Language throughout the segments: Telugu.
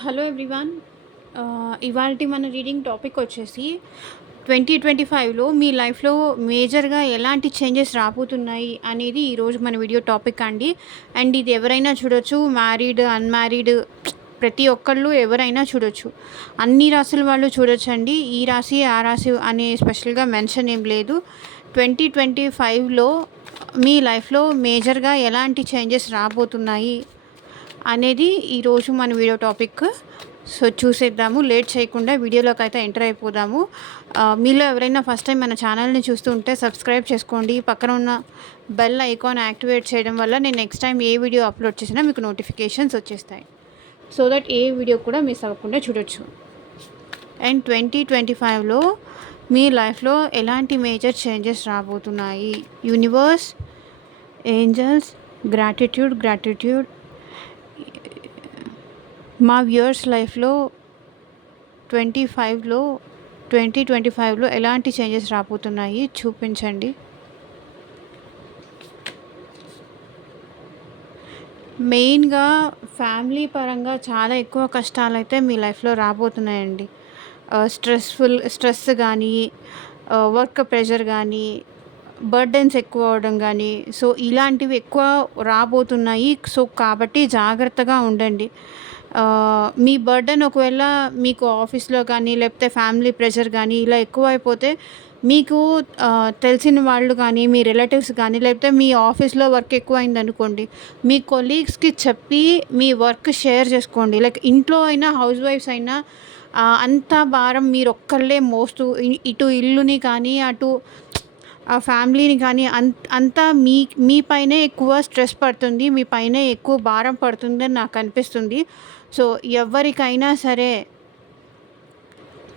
Hello everyone. ఇవాల్టి మన రీడింగ్ టాపిక్ వచ్చేసి 2025లో మీ లైఫ్‌లో మేజర్‌గా ఎలాంటి చేంజెస్ రాబోతున్నాయి అనేది ఈరోజు మన వీడియో టాపిక్ అండి. అండ్ ఇది ఎవరైనా చూడొచ్చు. మ్యారీడ్, అన్‌మ్యారీడ్ ప్రతి ఒక్కళ్ళు ఎవరైనా చూడొచ్చు. అన్ని రాశుల వాళ్ళు చూడొచ్చండి. ఈ రాశి, ఆ రాశి అనే స్పెషల్‌గా మెన్షన్ ఏం లేదు. 2025లో మీ లైఫ్‌లో మేజర్‌గా ఎలాంటి చేంజెస్ రాబోతున్నాయి అనేది ఈరోజు మన వీడియో టాపిక్. సో చూసేద్దాము. లేట్ చేయకుండా వీడియోలోకి అయితే ఎంటర్ అయిపోదాము. మీలో ఎవరైనా ఫస్ట్ టైం మన ఛానల్ని చూస్తూ ఉంటే సబ్స్క్రైబ్ చేసుకోండి. పక్కన ఉన్న బెల్ ఐకాన్ యాక్టివేట్ చేయడం వల్ల నేను నెక్స్ట్ టైం ఏ వీడియో అప్లోడ్ చేసినా మీకు నోటిఫికేషన్స్ వచ్చేస్తాయి. సో దట్ ఏ వీడియో కూడా మిస్ అవ్వకుండా చూడొచ్చు. అండ్ 2025లో మీ లైఫ్లో ఎలాంటి మేజర్ చేంజెస్ రాబోతున్నాయి? యూనివర్స్, ఏంజల్స్, గ్రాటిట్యూడ్ మా వ్యూయర్స్ లైఫ్లో 2025లో ఎలాంటి చేంజెస్ రాబోతున్నాయి చూపించండి. మెయిన్గా ఫ్యామిలీ పరంగా చాలా ఎక్కువ కష్టాలు అయితే మీ లైఫ్లో రాబోతున్నాయండి. స్ట్రెస్ కానీ, వర్క్ ప్రెషర్ కానీ, బర్డెన్స్ ఎక్కువ అవడం కానీ, సో ఇలాంటివి ఎక్కువ రాబోతున్నాయి. సో కాబట్టి జాగ్రత్తగా ఉండండి. మీ బర్డెన్ ఒకవేళ మీకు ఆఫీస్లో కానీ లేకపోతే ఫ్యామిలీ ప్రెషర్ కానీ ఇలా ఎక్కువైపోతే మీకు తెలిసిన వాళ్ళు కానీ, మీ రిలేటివ్స్ కానీ, లేకపోతే మీ ఆఫీస్లో వర్క్ ఎక్కువైందనుకోండి, మీ కొలీగ్స్కి చెప్పి మీ వర్క్ షేర్ చేసుకోండి. లైక్ ఇంట్లో అయినా, హౌస్ వైఫ్స్ అయినా అంత భారం మీరు ఒక్కళ్ళే మోస్తూ ఇటు ఇల్లుని కానీ, అటు ఆ ఫ్యామిలీని కానీ అంతా మీ పైనే ఎక్కువ స్ట్రెస్ పడుతుంది, మీ పైనే ఎక్కువ భారం పడుతుందని నాకు అనిపిస్తుంది. సో ఎవరికైనా సరే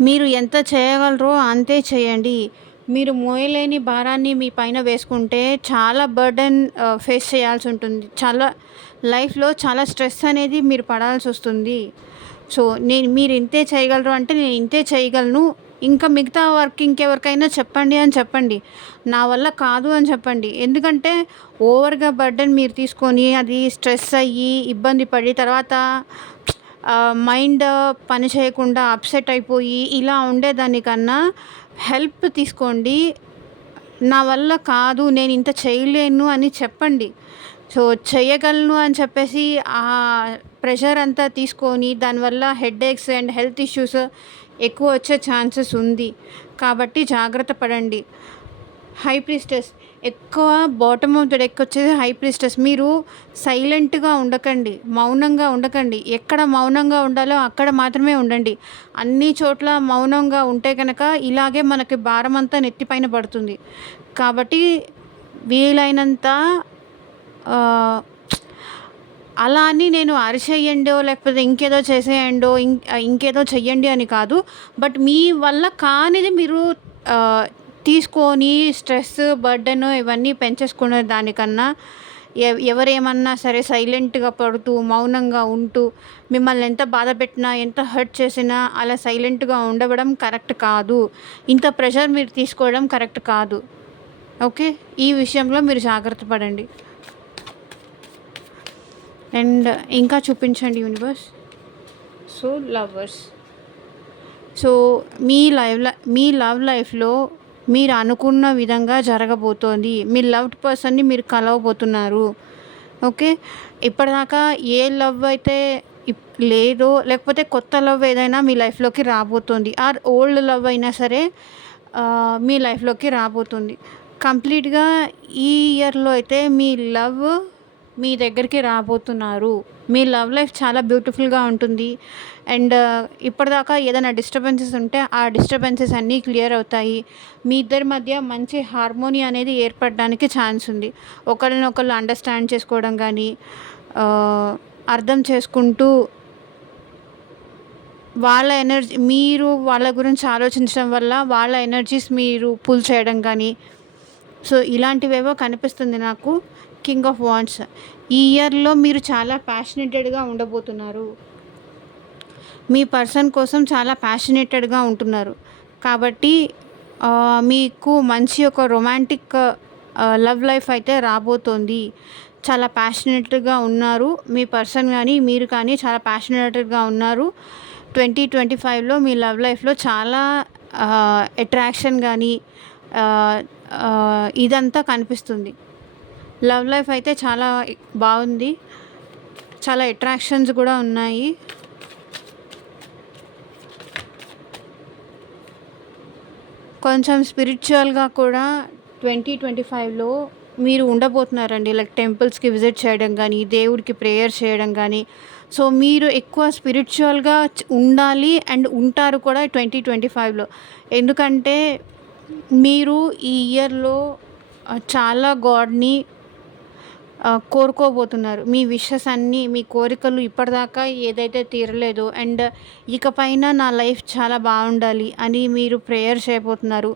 మీరు ఎంత చేయగలరో అంతే చేయండి. మీరు మోయలేని భారాన్ని మీ పైన వేసుకుంటే చాలా బర్డెన్ ఫేస్ చేయాల్సి ఉంటుంది. చాలా లైఫ్లో చాలా స్ట్రెస్ అనేది మీరు పడాల్సి వస్తుంది. సో మీరు ఇంతే చేయగలరు అంటే నేను ఇంతే చేయగలను, ఇంకా మిగతా వర్క్ ఇంకెవరికైనా చెప్పండి అని చెప్పండి. నా వల్ల కాదు అని చెప్పండి. ఎందుకంటే ఓవర్గా బర్డెన్ మీరు తీసుకొని అది స్ట్రెస్ అయ్యి ఇబ్బంది పడి తర్వాత మైండ్ పని చేయకుండా అప్సెట్ అయిపోయి ఇలా ఉండేదానికన్నా హెల్ప్ తీసుకోండి. నా వల్ల కాదు, నేను ఇంత చేయలేను అని చెప్పండి. సో చేయగలను అని చెప్పేసి ఆ ప్రెషర్ అంతా తీసుకొని దానివల్ల హెడేక్స్ అండ్ హెల్త్ ఇష్యూస్ ఎక్కువ వచ్చే ఛాన్సెస్ ఉంది. కాబట్టి జాగ్రత్త పడండి. హై ప్రీస్టెస్ ఎక్కువ బాటమ్ ఆఫ్ ద డెక్ వచ్చేది హై ప్రీస్టెస్. మీరు సైలెంట్గా ఉండకండి, మౌనంగా ఉండకండి. ఎక్కడ మౌనంగా ఉండాలో అక్కడ మాత్రమే ఉండండి. అన్ని చోట్ల మౌనంగా ఉంటే కనుక ఇలాగే మనకి భారం అంతా నెత్తిపైన పడుతుంది. కాబట్టి వీలైనంత అలా అని నేను అరిచేయండో లేకపోతే ఇంకేదో చేసేయండో ఇంకేదో చెయ్యండి అని కాదు. బట్ మీ వల్ల కానిది మీరు తీసుకొని స్ట్రెస్, బర్డెన్ ఇవన్నీ పెంచేసుకునే దానికన్నా ఎవరేమన్నా సరే సైలెంట్గా పడుతూ మౌనంగా ఉంటూ మిమ్మల్ని ఎంత బాధ పెట్టినా, ఎంత హర్ట్ చేసినా అలా సైలెంట్గా ఉండడం కరెక్ట్ కాదు. ఇంత ప్రెషర్ మీరు తీసుకోవడం కరెక్ట్ కాదు. ఓకే, ఈ విషయంలో మీరు జాగ్రత్త పడండి. అండ్ ఇంకా చూపించండి యూనివర్స్. సో లవర్స్, సో మీ లవ్ లైఫ్లో మీరు అనుకున్న విధంగా జరగబోతోంది. మీ లవ్డ్ పర్సన్ని మీరు కలవబోతున్నారు. ఓకే, ఇప్పటిదాకా ఏ లవ్ అయితే లేదో లేకపోతే కొత్త లవ్ ఏదైనా మీ లైఫ్లోకి రాబోతుంది. ఆర్ ఓల్డ్ లవ్ అయినా సరే మీ లైఫ్లోకి రాబోతుంది. కంప్లీట్గా ఈ ఇయర్లో అయితే మీ లవ్ మీ దగ్గరికి రాబోతున్నారు. మీ లవ్ లైఫ్ చాలా బ్యూటిఫుల్గా ఉంటుంది. అండ్ ఇప్పటిదాకా ఏదైనా డిస్టర్బెన్సెస్ ఉంటే ఆ డిస్టర్బెన్సెస్ అన్నీ క్లియర్ అవుతాయి. మీ ఇద్దరి మధ్య మంచి హార్మోనీ అనేది ఏర్పడడానికి ఛాన్స్ ఉంది. ఒకరినొకరు అండర్స్టాండ్ చేసుకోవడం కానీ, అర్థం చేసుకుంటూ వాళ్ళ ఎనర్జీ, మీరు వాళ్ళ గురించి ఆలోచించడం వల్ల వాళ్ళ ఎనర్జీస్ మీరు పుల్ చేయడం కానీ, సో ఇలాంటివేవో కనిపిస్తుంది నాకు. కింగ్ ఆఫ్ వాండ్స్, ఈ ఇయర్లో మీరు చాలా ప్యాషనేటెడ్గా ఉండబోతున్నారు. మీ పర్సన్ కోసం చాలా ప్యాషనేటెడ్గా ఉంటున్నారు. కాబట్టి మీకు మంచి ఒక రొమాంటిక్ లవ్ లైఫ్ అయితే రాబోతోంది. చాలా ప్యాషనేట్‌గా ఉన్నారు. మీ పర్సన్ గానీ, మీరు కానీ చాలా ప్యాషనేట్‌గా ఉన్నారు. 2025లో మీ లవ్ లైఫ్‌లో చాలా అట్రాక్షన్ గానీ ఆహ్, ఇదంతా కనిపిస్తుంది. లవ్ లైఫ్ అయితే చాలా బావుంది. చాలా అట్రాక్షన్స్ గూడా ఉన్నాయి. కొంచెం స్పిరిచ్యువల్‌గా కూడా 2025లో మీరు ఉండబోతున్నారండి. లైక్ టెంపుల్స్‌కి విజిట్ చేయడం గానీ, దేవుడికి ప్రేయర్ చేయడం గానీ, సో, మీరు ఎక్కువ స్పిరిచ్యువల్‌గా ఉండాలి అండ్ ఉంటారు కూడా 2025లో. ఎందుకంటే మీరు ఈ ఇయర్‌లో చాలా గాడ్‌ని కోరుకోబోతున్నారు. మీ విషెస్ అన్నీ, మీ కోరికలు ఇప్పటిదాకా ఏదైతే తీరలేదో అండ్ ఇకపైన నా లైఫ్ చాలా బావుండాలి అని మీరు ప్రేయర్ చేయబోతున్నారు.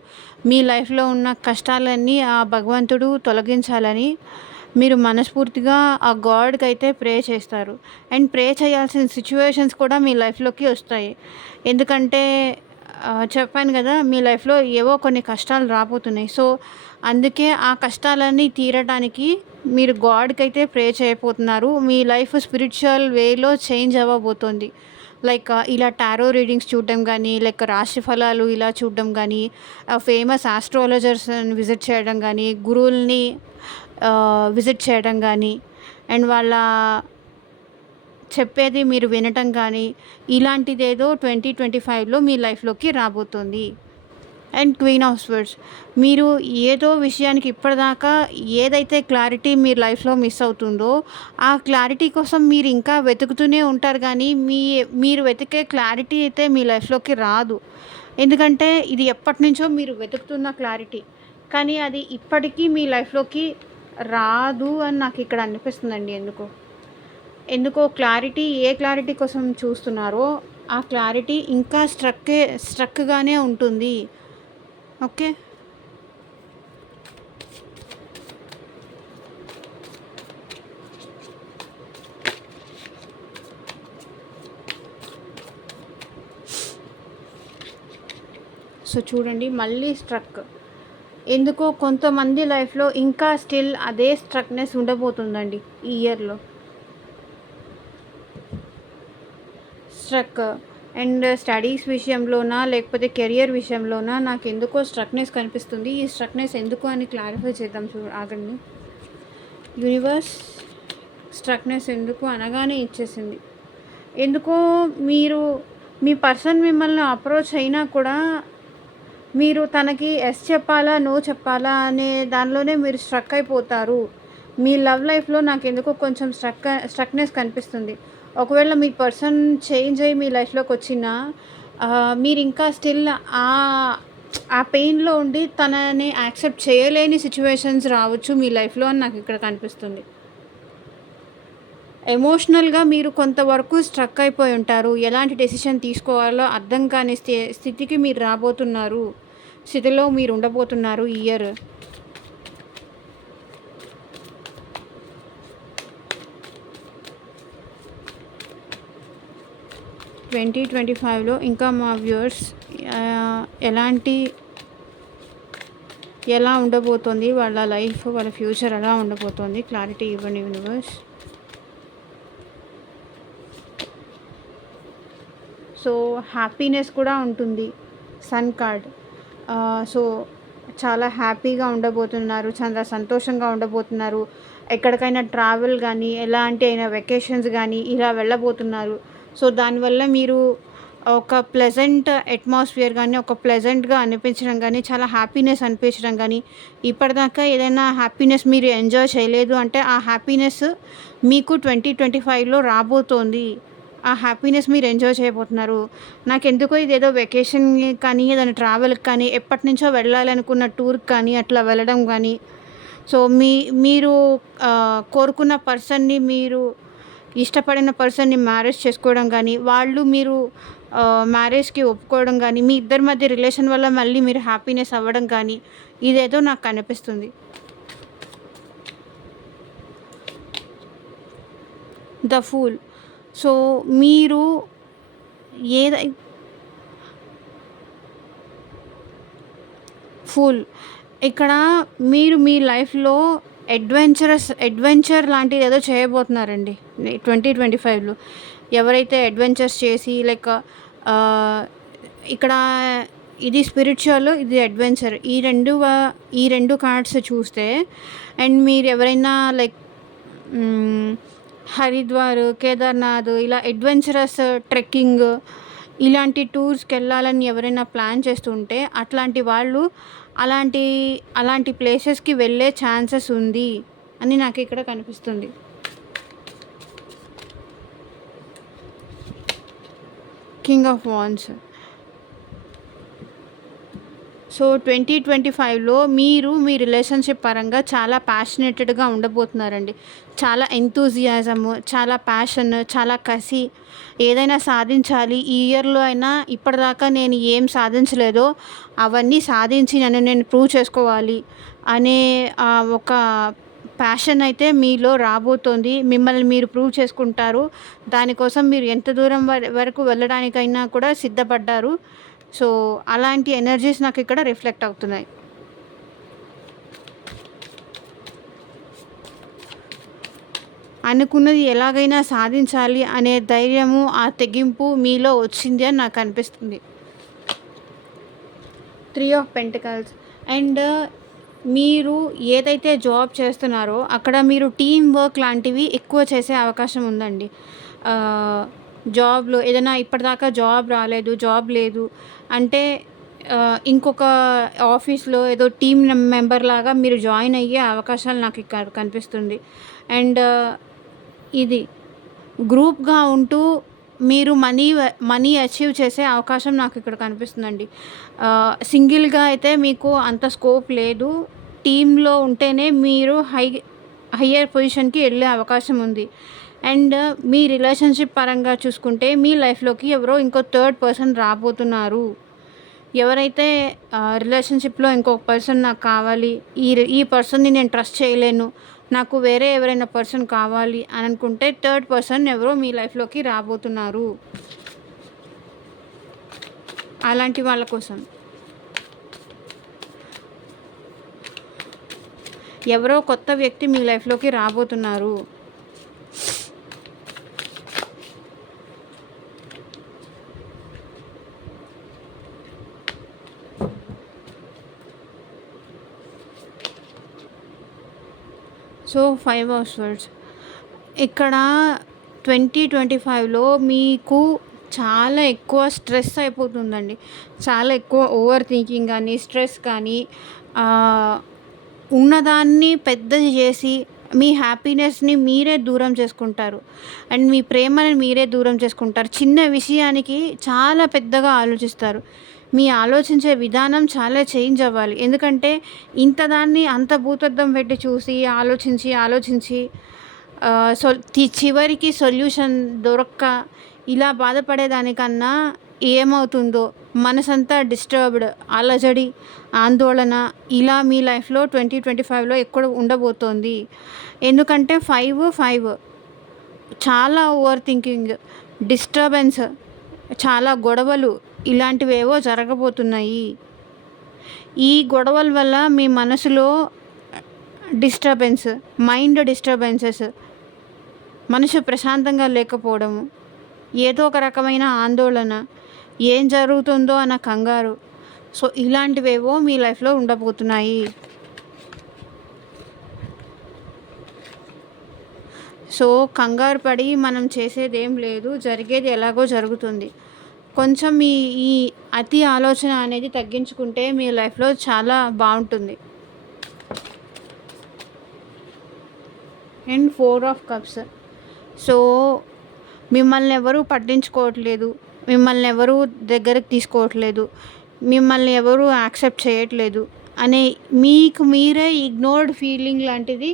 మీ లైఫ్‌లో ఉన్న కష్టాలన్నీ ఆ భగవంతుడు తొలగించాలని మీరు మనస్ఫూర్తిగా ఆ గాడ్‌కైతే ప్రే చేస్తారు. అండ్ ప్రే చేయాల్సిన సిట్యుయేషన్స్ కూడా మీ లైఫ్‌లోకి వస్తాయి. ఎందుకంటే చెప్పాను గదా! మీ లైఫ్‌లో ఏవో కొన్ని కష్టాలు రాబోతున్నాయి. సో, అందుకే ఆ కష్టాలన్నీ తీరడానికి మీరు గాడ్‌కైతే ప్రే చేయబోతున్నారు. మీ లైఫ్ స్పిరిచ్యువల్ వేలో చేంజ్ అవ్వబోతోంది. లైక్ ఇలా టారో రీడింగ్స్ చూడడం గానీ, లైక్ రాశి ఫలాలు ఇలా చూడడం గానీ, ఫేమస్ ఆస్ట్రాలజర్స్‌ని విజిట్ చేయడం గానీ, గురువుల్ని విజిట్ చేయడం గానీ, అండ్ వాళ్ళ చెప్పేది మీరు వినటం కానీ, ఇలాంటిదేదో 2025లో మీ లైఫ్‌లోకి రాబోతోంది. అండ్ క్వీన్ ఆఫ్ స్వర్డ్స్, మీరు ఏదో విషయానికి ఇప్పటిదాకా ఏదైతే క్లారిటీ మీ లైఫ్‌లో మిస్ అవుతుందో, ఆ క్లారిటీ కోసం మీరు ఇంకా వెతుకుతూనే ఉంటారు గానీ, మీరు వెతికే క్లారిటీ అయితే మీ లైఫ్‌లోకి రాదు. ఎందుకంటే ఇది ఎప్పటినుంచో మీరు వెతుకుతున్న క్లారిటీ. కానీ అది ఇప్పటికీ మీ లైఫ్‌లోకి రాదు అని నాకిక్కడ అనిపిస్తుందండి ఎందుకో. ఏ క్లారిటీ కోసం చూస్తున్నారో, ఆ క్లారిటీ ఇంకా స్ట్రక్‌గానే ఉంటుంది. ఓకే. సో, చూడండి మళ్ళీ స్ట్రక్. ఎందుకో కొంతమంది లైఫ్‌లో ఇంకా స్టిల్ అదే స్ట్రక్‌నెస్ ఉండబోతుందండి ఈ ఇయర్‌లో. స్ట్రక్ అండ్ స్టడీస్ విషయంలోనా, లేకపోతే కెరియర్ విషయంలోనా నాకెందుకో స్ట్రక్‌నెస్ కనిపిస్తుంది. ఈ స్ట్రక్‌నెస్ ఎందుకు అని క్లారిఫై చేద్దాం ఆగండి. యూనివర్స్ స్ట్రక్‌నెస్ ఎందుకు అనగానే ఇచ్చేసింది. ఎందుకో మీరు మీ పర్సన్ మిమ్మల్ని అప్రోచ్ అయినా కూడా మీరు తనకి ఎస్ చెప్పాలా, నో చెప్పాలా అనే దానిలోనే మీరు స్ట్రక్ అయిపోతారు. మీ లవ్ లైఫ్‌లో నాకెందుకో కొంచెం స్ట్రక్‌నెస్ కనిపిస్తుంది. ఒకవేళ మీ పర్సన్ చేంజ్ అయ్యి మీ లైఫ్‌లోకొచ్చినా మీరింకా స్టిల్ ఆ పెయిన్‌లో ఉండి తనని యాక్సెప్ట్ చేయలేని సిట్యుయేషన్స్ రావచ్చు మీ లైఫ్‌లో అని నాకిక్కడ కనిపిస్తుంది. ఎమోషనల్‌గా మీరు కొంతవరకు స్ట్రక్ అయిపోయి ఉంటారు. ఎలాంటి డెసిషన్ తీసుకోవాలో అర్థం కాని స్థితికి మీరు రాబోతున్నారు. స్థితిలో మీరు ఉండబోతున్నారు ఈ ఇయర్. ట్వంటీ 25లో ఇంకా మా వ్యూవర్స్ ఎలా ఉండబోతోంది వాళ్ళ లైఫ్, వాళ్ళ ఫ్యూచర్ ఎలా ఉండబోతోంది క్లారిటీ ఇవ్వండి యూనివర్స్. సో, హ్యాపీనెస్ కూడా ఉంటుంది. Sun card. సో, చాలా హ్యాపీగా ఉండబోతున్నారు. చాలా సంతోషంగా ఉండబోతున్నారు. ఎక్కడికైనా ట్రావెల్ గానీ, ఎలాంటి అయినా వెకేషన్స్ గానీ ఇలా వెళ్ళబోతున్నారు. సో, దానివల్ల మీరు ఒక ప్లెజెంట్ అట్మాస్ఫియర్ గానీ, ఒక ప్లెజెంట్‌గా అనిపించడం గానీ, చాలా హ్యాపీనెస్ అనిపించడం గానీ, ఇప్పటిదాకా ఏదైనా హ్యాపీనెస్ మీరు ఎంజాయ్ చేయలేదు అంటే, ఆ హ్యాపీనెస్ మీకు 2025లో రాబోతోంది. ఆ హ్యాపీనెస్ మీరు ఎంజాయ్ చేయబోతున్నారు. నాకెందుకో ఇదేదో వెకేషన్‌కి కానీ, ఏదైనా ట్రావెల్‌కి కానీ, ఎప్పటినుంచో వెళ్ళాలనుకున్న టూర్‌కి కానీ, అట్లా వెళ్ళడం గానీ, సో, మీరు కోరుకున్న పర్సన్‌ని, మీరు ఇష్టపడిన పర్సన్‌ని మ్యారేజ్ చేసుకోవడం గానీ, వాళ్ళు మీరు మ్యారేజ్‌కి ఒప్పుకోవడం గానీ, మీ ఇద్దరి మధ్య రిలేషన్ వల్ల మళ్ళీ మీరు హ్యాపీనెస్ అవ్వడం కానీ, ఇదేదో నాకు కనిపిస్తుంది. The fool. సో, మీరు ఏదై ఫూల్. ఇక్కడ మీరు మీ లైఫ్‌లో అడ్వెంచర్ లాంటిది ఏదో చేయబోతున్నారండి 2025లో. ఎవరైతే అడ్వెంచర్స్ చేసి లైక్ ఇక్కడ ఇది స్పిరిచువల్, ఇది అడ్వెంచర్. ఈ రెండు కార్డ్స్ చూస్తే అండ్ మీరు ఎవరైనా లైక్ హరిద్వార్, కేదార్నాథ్ ఇలా అడ్వెంచరస్ ట్రెక్కింగ్ ఇలాంటి టూర్స్కి వెళ్ళాలని ఎవరైనా ప్లాన్ చేస్తుంటే అట్లాంటి వాళ్ళు అలాంటి అలాంటి ప్లేసెస్కి వెళ్ళే ఛాన్సెస్ ఉంది అని నాకు ఇక్కడ కనిపిస్తుంది. King of wands. సో 2025లో మీరు మీ రిలేషన్షిప్ పరంగా చాలా ప్యాషనేటెడ్గా ఉండబోతున్నారండి. చాలా ఎంతూజియాజము, చాలా ప్యాషన్, చాలా కసి. ఏదైనా సాధించాలి ఈ ఇయర్లో అయినా. ఇప్పటిదాకా నేను ఏం సాధించలేదో అవన్నీ సాధించి నన్ను నేను ప్రూవ్ చేసుకోవాలి అనే ఒక ప్యాషన్ అయితే మీలో రాబోతోంది. మిమ్మల్ని మీరు ప్రూవ్ చేసుకుంటారు. దానికోసం మీరు ఎంత దూరం వరకు వెళ్ళడానికైనా కూడా సిద్ధపడ్డారు. సో అలాంటి ఎనర్జీస్ నాకు ఇక్కడ రిఫ్లెక్ట్ అవుతున్నాయి. అనుకున్నది ఎలాగైనా సాధించాలి అనే ధైర్యము, ఆ తెగింపు మీలో వచ్చింది అని నాకు అనిపిస్తుంది. 3 ఆఫ్ పెంటికల్స్. అండ్ మీరు ఏదైతే జాబ్ చేస్తున్నారో అక్కడ మీరు టీమ్ వర్క్ లాంటివి ఎక్కువ చేసే అవకాశం ఉందండి. జాబ్లో ఏదైనా ఇప్పటిదాకా జాబ్ లేదు అంటే ఇంకొక ఆఫీస్లో ఏదో టీమ్ మెంబర్ లాగా మీరు జాయిన్ అయ్యే అవకాశాలు నాకు ఇక్కడ కనిపిస్తుంది. అండ్ ఇది గ్రూప్గా ఉంటూ మీరు మనీ అచీవ్ చేసే అవకాశం నాకు ఇక్కడ కనిపిస్తుందండి. సింగిల్గా అయితే మీకు అంత స్కోప్ లేదు. టీంలో ఉంటేనే మీరు హయ్యర్ పొజిషన్కి వెళ్ళే అవకాశం ఉంది. అండ్ మీ రిలేషన్షిప్ పరంగా చూసుకుంటే మీ లైఫ్లోకి ఎవరో ఇంకో థర్డ్ పర్సన్ రాబోతున్నారు. ఎవరైతే రిలేషన్షిప్లో ఇంకొక పర్సన్ నాకు కావాలి, ఈ పర్సన్ని నేను ట్రస్ట్ చేయలేను, నాకు వేరే ఎవరైనా పర్సన్ కావాలి అని అనుకుంటే థర్డ్ పర్సన్ ఎవరో మీ లైఫ్లోకి రాబోతున్నారు. అలాంటి వాళ్ళ కోసం ఎవరో కొత్త వ్యక్తి మీ లైఫ్లోకి రాబోతున్నారు. So 5 of swords. ఇక్కడ 2025లో మీకు చాలా ఎక్కువ స్ట్రెస్ అయిపోతుందండి. చాలా ఎక్కువ ఓవర్ థింకింగ్ కానీ, స్ట్రెస్ కానీ, ఉన్నదాన్ని పెద్దది చేసి మీ హ్యాపీనెస్ని మీరే దూరం చేసుకుంటారు. అండ్ మీ ప్రేమని మీరే దూరం చేసుకుంటారు. చిన్న విషయానికి చాలా పెద్దగా ఆలోచిస్తారు. మీ ఆలోచించే విధానం చాలా చేంజ్ అవ్వాలి. ఎందుకంటే ఇంతదాన్ని అంత భూతద్దం పెట్టి చూసి ఆలోచించి చివరికి సొల్యూషన్ దొరక్క ఇలా బాధపడేదానికన్నా ఏమవుతుందో మనసంతా డిస్టర్బ్డ్, అలజడి, ఆందోళన ఇలా మీ లైఫ్లో 2025లో ఎక్కువ ఉండబోతోంది. ఎందుకంటే 5 చాలా ఓవర్ థింకింగ్, డిస్టర్బెన్స్, చాలా గొడవలు ఇలాంటివేవో జరగబోతున్నాయి. ఈ గొడవల వల్ల మీ మనసులో డిస్టర్బెన్స్, మైండ్ డిస్టర్బెన్సెస్, మనసు ప్రశాంతంగా లేకపోవడము, ఏదో ఒక రకమైన ఆందోళన, ఏం జరుగుతుందో అన్న కంగారు. సో ఇలాంటివేవో మీ లైఫ్లో ఉండబోతున్నాయి. సో కంగారు పడి మనం చేసేదేం లేదు, జరిగేది ఎలాగో జరుగుతుంది. కొంచెం ఈ అతి ఆలోచన అనేది తగ్గించుకుంటే మీ లైఫ్లో చాలా బాగుంటుంది. And 4 of cups. సో మిమ్మల్ని ఎవరూ పట్టించుకోవట్లేదు, మిమ్మల్ని ఎవరూ దగ్గరకు తీసుకోవట్లేదు, మిమ్మల్ని ఎవరూ యాక్సెప్ట్ చేయట్లేదు అనే మీకు మీరే ఇగ్నోర్డ్ ఫీలింగ్ లాంటిది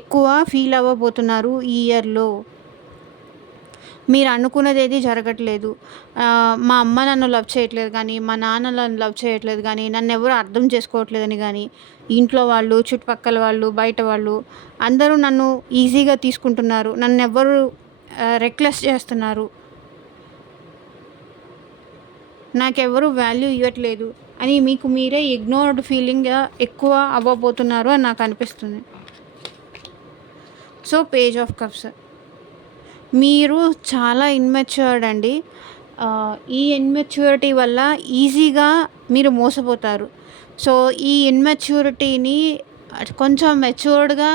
ఎక్కువ ఫీల్ అవ్వబోతున్నారు ఈ ఇయర్లో. మీరు అనుకున్నది ఏది జరగట్లేదు. మా అమ్మ నన్ను లవ్ చేయట్లేదు కానీ, మా నాన్న నన్ను లవ్ చేయట్లేదు కానీ, నన్ను ఎవరు అర్థం చేసుకోవట్లేదని కానీ, ఇంట్లో వాళ్ళు, చుట్టుపక్కల వాళ్ళు, బయట వాళ్ళు అందరూ నన్ను ఈజీగా తీసుకుంటున్నారు, నన్ను ఎవరు రెక్లెస్ చేస్తున్నారు, నాకెవరు వాల్యూ ఇవ్వట్లేదు అని మీకు మీరే ఇగ్నోర్డ్ ఫీలింగ్ ఎక్కువ అవ్వబోతున్నారు అని నాకు అనిపిస్తుంది. సో పేజ్ ఆఫ్ కప్స్, మీరు చాలా ఇన్మెచ్యూర్డ్ అండి. ఈ ఇన్మెచ్యూరిటీ వల్ల ఈజీగా మీరు మోసపోతారు. సో ఈ ఇన్మెచ్యూరిటీని కొంచెం మెచ్యూర్డ్గా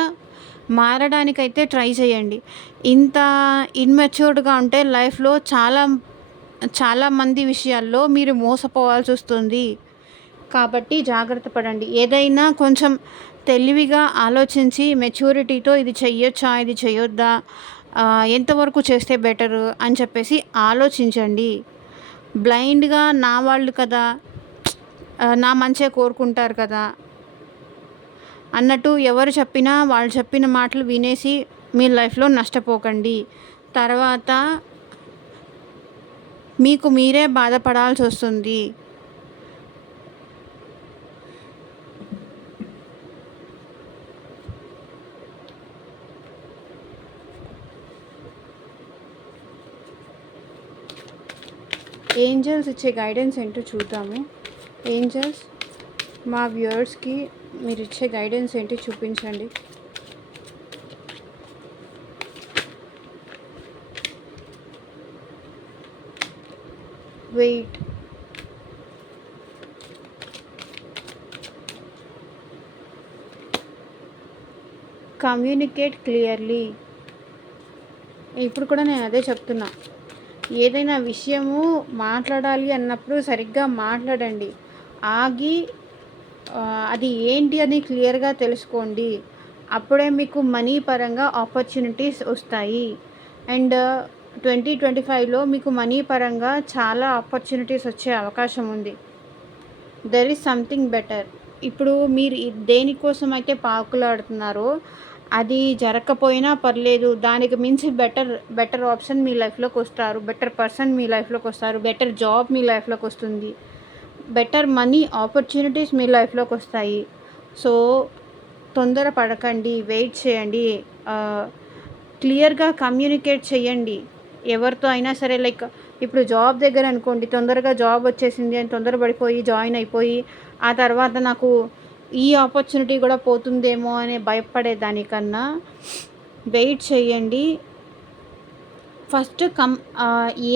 మారడానికైతే ట్రై చేయండి. ఇంత ఇన్మెచ్యూర్డ్గా ఉంటే లైఫ్లో చాలా మంది విషయాల్లో మీరు మోసపోవాల్సి వస్తుంది. కాబట్టి జాగ్రత్త పడండి. ఏదైనా కొంచెం తెలివిగా ఆలోచించి మెచ్యూరిటీతో ఇది చెయ్యొచ్చా, ఇది చేయొద్దా, ఎంతవరకు చేస్తే బెటరు అని చెప్పేసి ఆలోచించండి. బ్లైండ్గా నా వాళ్ళు కదా, నా మంచే కోరుకుంటారు కదా అన్నట్టు ఎవరు చెప్పినా వాళ్ళు చెప్పిన మాటలు వినేసి మీ లైఫ్లో నష్టపోకండి. తర్వాత మీకు మీరే బాధపడాల్సి వస్తుంది. ఏంజల్స్ ఇచ్చే గైడెన్స్ ఏంటో చూద్దాము. ఏంజల్స్, మా వ్యూవర్స్కి మీరు ఇచ్చే గైడెన్స్ ఏంటి చూపించండి. Wait, communicate clearly. ఇప్పుడు కూడా నేను అదే చెప్తున్నా. ఏదైనా విషయము మాట్లాడాలి అన్నప్పుడు సరిగ్గా మాట్లాడండి. ఆగి అది ఏంటి అని క్లియర్గా తెలుసుకోండి. అప్పుడే మీకు మనీ పరంగా ఆపర్చునిటీస్ వస్తాయి. అండ్ 2025లో మీకు మనీ పరంగా చాలా ఆపర్చునిటీస్ వచ్చే అవకాశం ఉంది. There is something better. ఇప్పుడు మీరు దేనికోసం అయితే పాకులాడుతున్నారో అది జరగకపోయినా పర్లేదు, దానికి మించి బెటర్ ఆప్షన్ మీ లైఫ్లోకి వస్తారు, బెటర్ పర్సన్ మీ లైఫ్లోకి వస్తారు, బెటర్ జాబ్ మీ లైఫ్లోకి వస్తుంది, బెటర్ మనీ ఆపర్చునిటీస్ మీ లైఫ్లోకి వస్తాయి. సో తొందర పడకండి, వెయిట్ చేయండి, క్లియర్గా కమ్యూనికేట్ చేయండి ఎవరితో అయినా సరే. లైక్ ఇప్పుడు జాబ్ దగ్గర అనుకోండి, తొందరగా జాబ్ వచ్చేసింది అని తొందరపడిపోయి జాయిన్ అయిపోయి ఆ తర్వాత నాకు ఈ ఆపర్చునిటీ కూడా పోతుందేమో అని భయపడేదానికన్నా వెయిట్ చేయండి. ఫస్ట్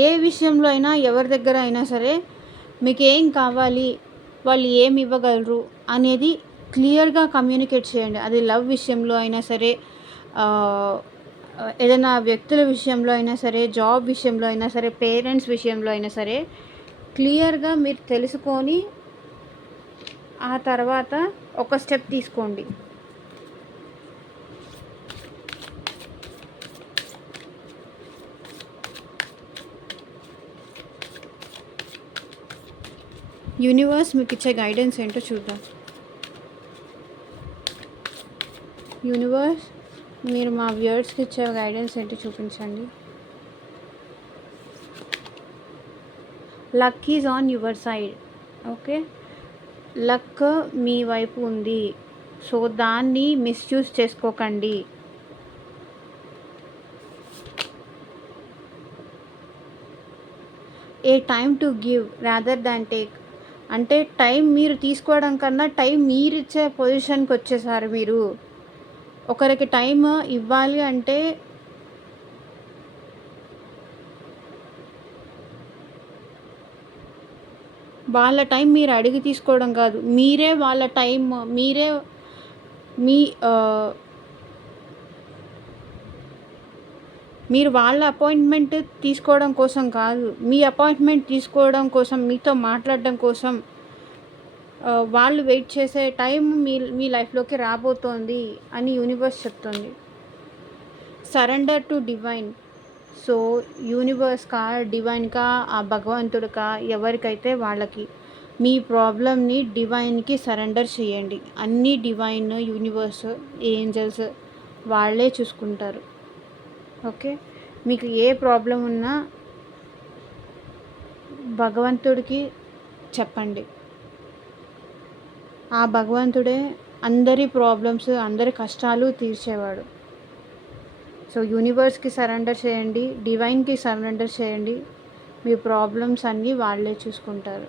ఏ విషయంలో అయినా ఎవరి దగ్గర అయినా సరే మీకు ఏం కావాలి, వాళ్ళు ఏమి ఇవ్వగలరు అనేది క్లియర్గా కమ్యూనికేట్ చేయండి. అది లవ్ విషయంలో అయినా సరే, ఏదైనా వ్యక్తుల విషయంలో అయినా సరే, జాబ్ విషయంలో అయినా సరే, పేరెంట్స్ విషయంలో అయినా సరే క్లియర్గా మీరు తెలుసుకొని ఆ తర్వాత ఒక స్టెప్ తీసుకోండి. యూనివర్స్ మీకు ఇచ్చే గైడెన్స్ ఏంటో చూద్దాం. యూనివర్స్, మీరు మా వ్యూవర్స్కి ఇచ్చే గైడెన్స్ ఏంటో చూపించండి. Luck is on your side. Okay, luck మీ వైపు ఉంది. సో దాన్ని మిస్యూజ్ చేసుకోకండి. A time to give rather than take. అంటే టైం మీరు తీసుకోవడం కన్నా టైం మీరు ఇచ్చే పొజిషన్కి వచ్చేసారు. మీరు ఒకరికి టైం ఇవ్వాలి అంటే వాళ్ళ టైం మీరు అడిగి తీసుకోవడం కాదు, మీరే వాళ్ళ టైం, మీరే మీరు వాళ్ళ అపాయింట్మెంట్ తీసుకోవడం కోసం కాదు, మీ అపాయింట్మెంట్ తీసుకోవడం కోసం, మీతో మాట్లాడడం కోసం వాళ్ళు వెయిట్ చేసే టైం మీ లైఫ్లోకి రాబోతోంది అని యూనివర్స్ చెప్తుంది. Surrender to divine. సో యూనివర్స్కా, డివైన్కా, ఆ భగవంతుడికా, ఎవరికైతే వాళ్ళకి మీ ప్రాబ్లమ్ని డివైన్కి సరెండర్ చేయండి. అన్నీ డివైన్, యూనివర్స్, ఏంజల్స్ వాళ్ళే చూసుకుంటారు. ఓకే, మీకు ఏ ప్రాబ్లం ఉన్నా భగవంతుడికి చెప్పండి. ఆ భగవంతుడే అందరి ప్రాబ్లమ్స్, అందరి కష్టాలు తీర్చేవాడు. సో యూనివర్స్కి సరెండర్ చేయండి, డివైన్కి సరెండర్ చేయండి, మీ ప్రాబ్లమ్స్ అన్నీ వాళ్ళే చూసుకుంటారు.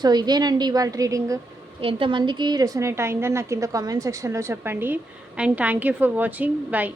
సో ఇదేనండి ఇవాళ రీడింగ్. ఎంతమందికి రెసొనేట్ అయిందని నాకు కింద కామెంట్ సెక్షన్‌లో చెప్పండి. And thank you for watching. By.